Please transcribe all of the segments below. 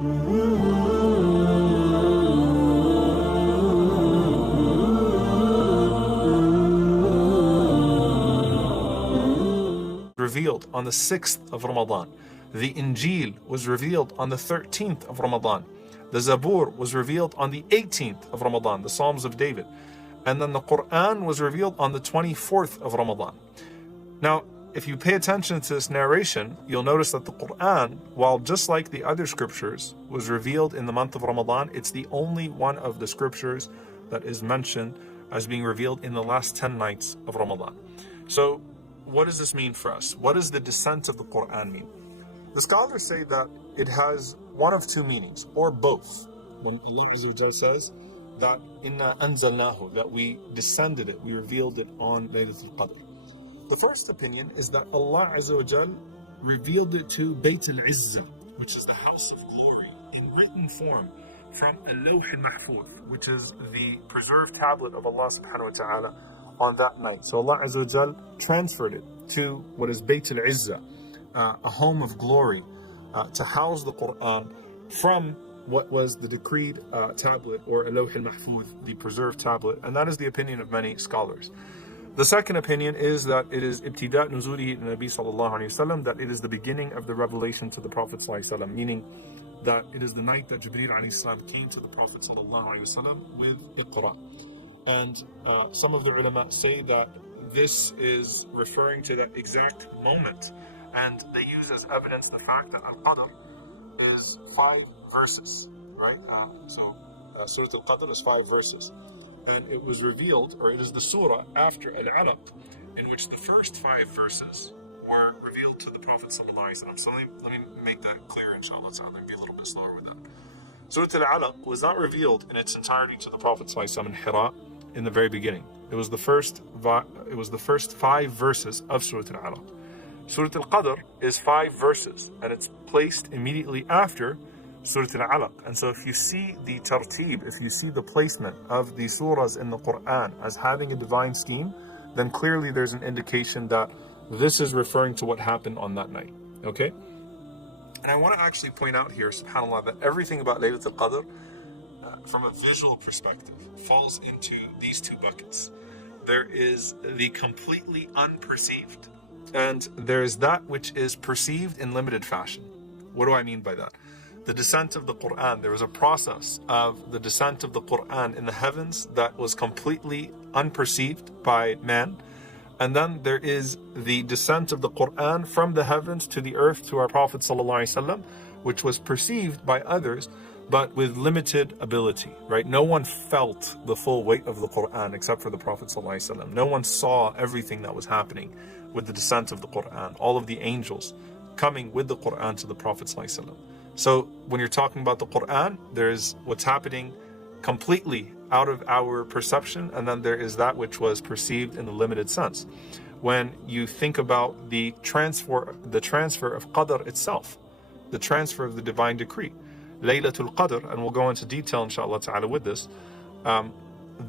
Revealed on the 6th of Ramadan. The Injil was revealed on the 13th of Ramadan. The Zabur was revealed on the 18th of Ramadan, the Psalms of David. And then the Quran was revealed on the 24th of Ramadan. Now, if you pay attention to this narration, you'll notice that the Quran, while just like the other scriptures, was revealed in the month of Ramadan, it's the only one of the scriptures that is mentioned as being revealed in the last 10 nights of Ramadan. So, what does this mean for us? What does the descent of the Quran mean? The scholars say that it has one of two meanings, or both. When Allah Azza wa Jal says that inna anzalnahu, that we descended it, we revealed it on Laylatul Qadr. The first opinion is that Allah Azza wa Jal revealed it to Bayt al-Izzah, which is the house of glory, in written form from Al-Lawh al-Mahfuz, which is the preserved tablet of Allah subhanahu wa ta'ala on that night. So Allah Azza wa Jal transferred it to what is Bayt al-Izzah, a home of glory, to house the Quran from what was the decreed tablet, or Al-Lawh al-Mahfuz, the preserved tablet, and that is the opinion of many scholars. The second opinion is that it is ibtida' nuzulihi nabi sallallahu alayhi wasallam, that it is the beginning of the revelation to the Prophet sallallahu alayhi wasallam, meaning that it is the night that Jibreel alayhi salam came to the Prophet sallallahu alayhi wasallam with Iqra. And some of the ulama say that this is referring to that exact moment, and they use as evidence the fact that Al-Qadr is 5 verses, right? So Surah Al-Qadr is 5 verses. And it was revealed, or it is the surah after Al-Alaq, in which the first 5 verses were revealed to the Prophet ﷺ. So let me make that clear, inshallah. So I'm going to be a little bit slower with that. Surah Al-Alaq was not revealed in its entirety to the Prophet ﷺ in Hira in the very beginning. It was the first 5 verses of Surah Al-Alaq. Surah Al-Qadr is 5 verses, and it's placed immediately after Surah Al-Alaq. And so if you see the tartib, if you see the placement of the surahs in the Quran as having a divine scheme, then clearly there's an indication that this is referring to what happened on that night. Okay? And I want to actually point out here, subhanAllah, that everything about Laylatul Qadr, from a visual perspective, falls into these 2 buckets. There is the completely unperceived, and there is that which is perceived in limited fashion. What do I mean by that? The descent of the Quran, there was a process of the descent of the Quran in the heavens that was completely unperceived by man. And then there is the descent of the Quran from the heavens to the earth to our Prophet ﷺ, which was perceived by others, but with limited ability, right? No one felt the full weight of the Quran except for the Prophet ﷺ. No one saw everything that was happening with the descent of the Quran, all of the angels coming with the Quran to the Prophet ﷺ. So when you're talking about the Quran, there's what's happening completely out of our perception, and then there is that which was perceived in a limited sense. When you think about the transfer of Qadr itself, the transfer of the divine decree, Laylatul Qadr, and we'll go into detail inshallah ta'ala with this,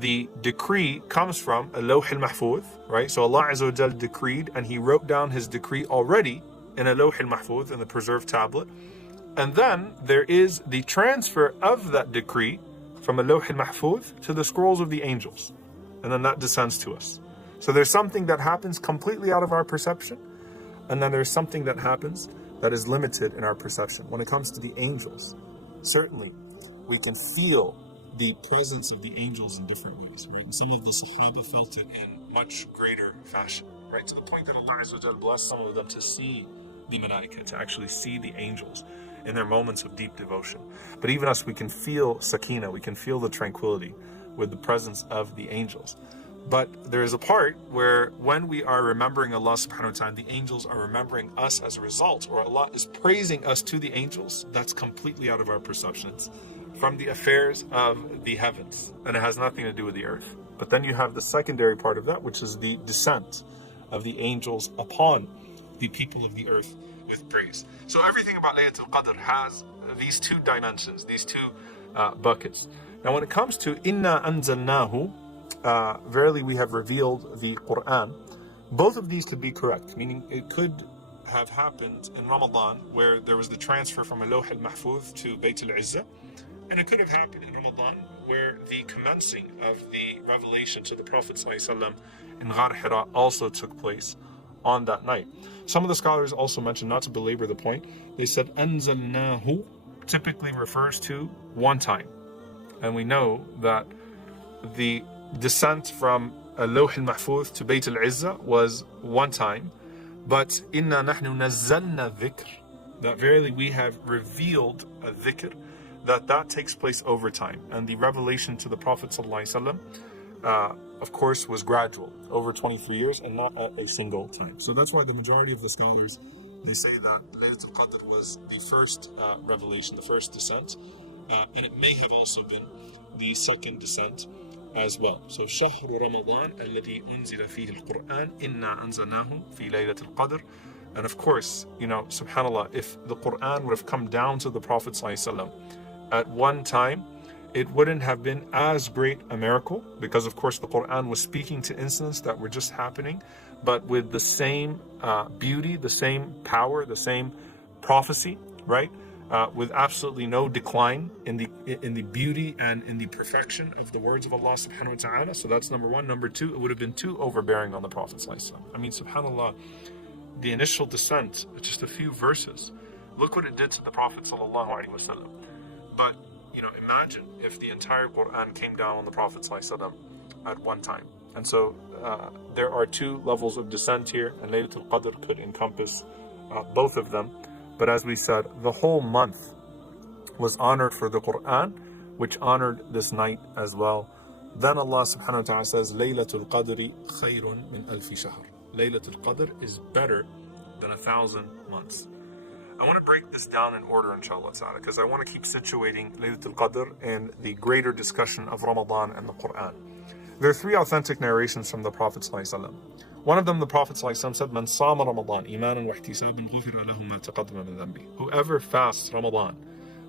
the decree comes from Al-Lawh al-Mahfuz, right? So Allah Azza wa Jal decreed, and He wrote down His decree already in Al-Lawh al-Mahfuz, in the preserved tablet. And then there is the transfer of that decree from Al-Lawh al-Mahfuz to the scrolls of the angels. And then that descends to us. So there's something that happens completely out of our perception. And then there's something that happens that is limited in our perception. When it comes to the angels, certainly we can feel the presence of the angels in different ways, right? And some of the Sahaba felt it in much greater fashion, right? To the point that Allah Azza wa Jal blessed some of them to see the Malaika, to actually see the angels in their moments of deep devotion. But even us, we can feel sakina, we can feel the tranquility with the presence of the angels. But there is a part where when we are remembering Allah subhanahu wa ta'ala, the angels are remembering us as a result, or Allah is praising us to the angels, that's completely out of our perceptions, from the affairs of the heavens, and it has nothing to do with the earth. But then you have the secondary part of that, which is the descent of the angels upon the people of the earth with praise. So everything about Laylatul Qadr has these 2 dimensions, these 2 buckets. Now when it comes to Inna Anzalnahu, verily we have revealed the Quran, both of these could be correct, meaning it could have happened in Ramadan, where there was the transfer from Al-Lawh al-Mahfuz to Bayt al-Izzah, and it could have happened in Ramadan, where the commencing of the revelation to the Prophet ﷺ in Ghar Hira also took place on that night. Some of the scholars also mentioned, not to belabor the point, they said أنزلناه typically refers to one time. And we know that the descent from Al-Lawh al-Mahfuz to Bayt al-Izzah was one time, but إِنَّا نَحْنُ نَزَّلْنَا الذِّكْرِ, that verily we have revealed a dhikr, that takes place over time. And the revelation to the Prophet ﷺ, of course, was gradual, over 23 years, and not at a single time. So that's why the majority of the scholars, they say that Laylatul Qadr was the first revelation, the first descent, and it may have also been the second descent as well. So شهر رمضان الذي أنزل فيه القرآن إنا أنزلناه في ليلة القدر. And of course, you know, subhanAllah, if the Quran would have come down to the Prophet ﷺ at one time, it wouldn't have been as great a miracle, because of course the Quran was speaking to incidents that were just happening, but with the same beauty, the same power, the same prophecy, right? With absolutely no decline in the beauty and in the perfection of the words of Allah subhanahu wa ta'ala. So that's number one. Number two, it would have been too overbearing on the Prophet ﷺ. I mean, subhanAllah, the initial descent, just a few verses, look what it did to the Prophet ﷺ. But, you know, imagine if the entire Quran came down on the Prophet ﷺ at one time. And so there are two levels of descent here, and Laylatul Qadr could encompass both of them. But as we said, the whole month was honored for the Quran, which honored this night as well. Then Allah subhanahu wa ta'ala says, Laylatul Qadri khayrun min alfi shahr. Laylatul Qadr is better than 1,000 months. I want to break this down in order, inshallah ta'ala, because I want to keep situating Laylatul Qadr in the greater discussion of Ramadan and the Quran. There are three authentic narrations from the Prophet ﷺ. One of them, the Prophet ﷺ said, Man sama Ramadan imanan wa ihtisaban ghufira lahu ma taqaddama min dhanbi. Whoever fasts Ramadan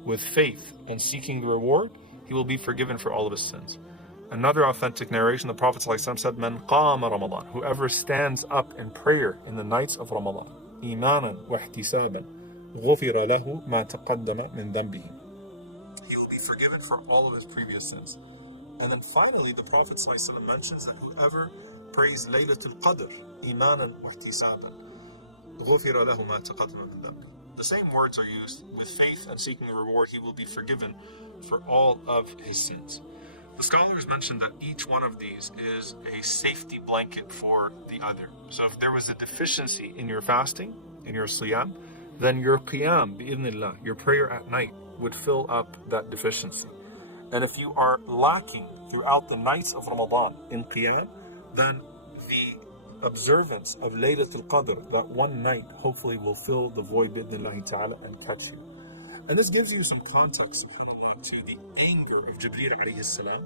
with faith and seeking the reward, he will be forgiven for all of his sins. Another authentic narration, the Prophet ﷺ said, Man qama Ramadan. Whoever stands up in prayer in the nights of Ramadan, imanan wa ihtisaban ghufira lahu ma taqaddama min dhanbihi. He will be forgiven for all of his previous sins. And then finally, the Prophet ﷺ mentions that whoever prays Laylatul Qadr, imanan wa ihtisaban, ghufira lahu ma taqaddama min dhanbi. The same words are used. With faith and seeking the reward, he will be forgiven for all of his sins. The scholars mentioned that each one of these is a safety blanket for the other. So if there was a deficiency in your fasting, in your siyam, then your qiyam, bi'idhnillah, your prayer at night, would fill up that deficiency. And if you are lacking throughout the nights of Ramadan in qiyam, then the observance of Laylatul Qadr, that one night, hopefully will fill the void bi'idhnillahi ta'ala and catch you. And this gives you some context, subhanAllah, to the anger of Jibreel alayhi salam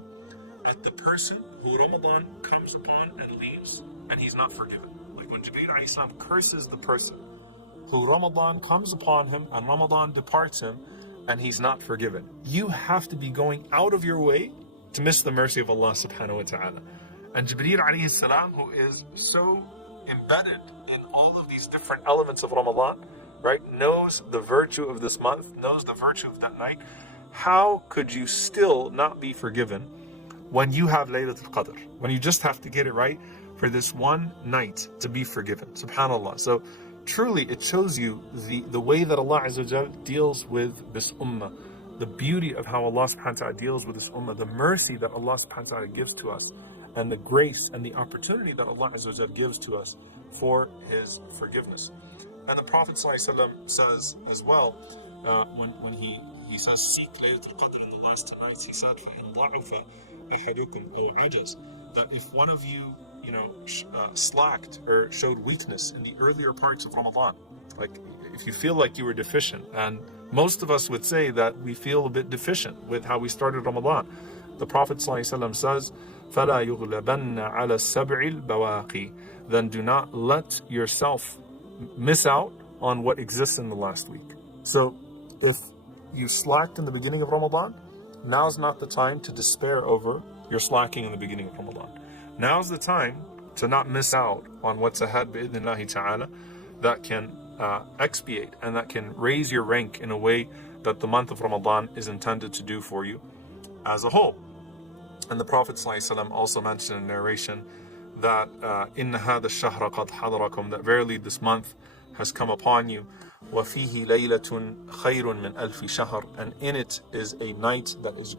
at the person who Ramadan comes upon and leaves, and he's not forgiven. Like when Jibreel alayhi salam curses the person who Ramadan comes upon him and Ramadan departs him, and he's not forgiven. You have to be going out of your way to miss the mercy of Allah subhanahu wa ta'ala. And Jibreel alayhi salam, who is so embedded in all of these different elements of Ramadan, right, knows the virtue of this month, knows the virtue of that night. How could you still not be forgiven when you have Laylatul Qadr? When you just have to get it right for this one night to be forgiven. SubhanAllah. So truly it shows you the way that Allah Azza wa Jal deals with this ummah, the beauty of how Allah subhanahu wa ta'ala deals with this ummah, the mercy that Allah subhanahu wa ta'ala gives to us, and the grace and the opportunity that Allah Azza wa Jal gives to us for His forgiveness. And the Prophet ﷺ says as well, when he says, seek Laylatul Qadr in the last 2 nights, he said, فَإِنْ ضَعُفَ أَحَدُكُمْ أَوْ عَجَزْ, that if one of you, slacked or showed weakness in the earlier parts of Ramadan, like if you feel like you were deficient, and most of us would say that we feel a bit deficient with how we started Ramadan, the Prophet ﷺ says, فَلَا يُغْلَبَنَّ عَلَى السَّبْعِ الْبَوَاقِي, then do not let yourself miss out on what exists in the last week. So if you slacked in the beginning of Ramadan, now's not the time to despair over your slacking in the beginning of Ramadan. Now's the time to not miss out on what's ahead bi'idhnillahi ta'ala that can expiate and that can raise your rank in a way that the month of Ramadan is intended to do for you as a whole. And the Prophet ﷺ also mentioned in narration that إِنَّ هَذَا الشَّهْرَ قَدْ حَضَرَكُمْ, that verily this month has come upon you. وَفِيهِ لَيْلَةٌ خَيْرٌ مِنْ أَلْفِ شَهْرٍ, and in it is a night that is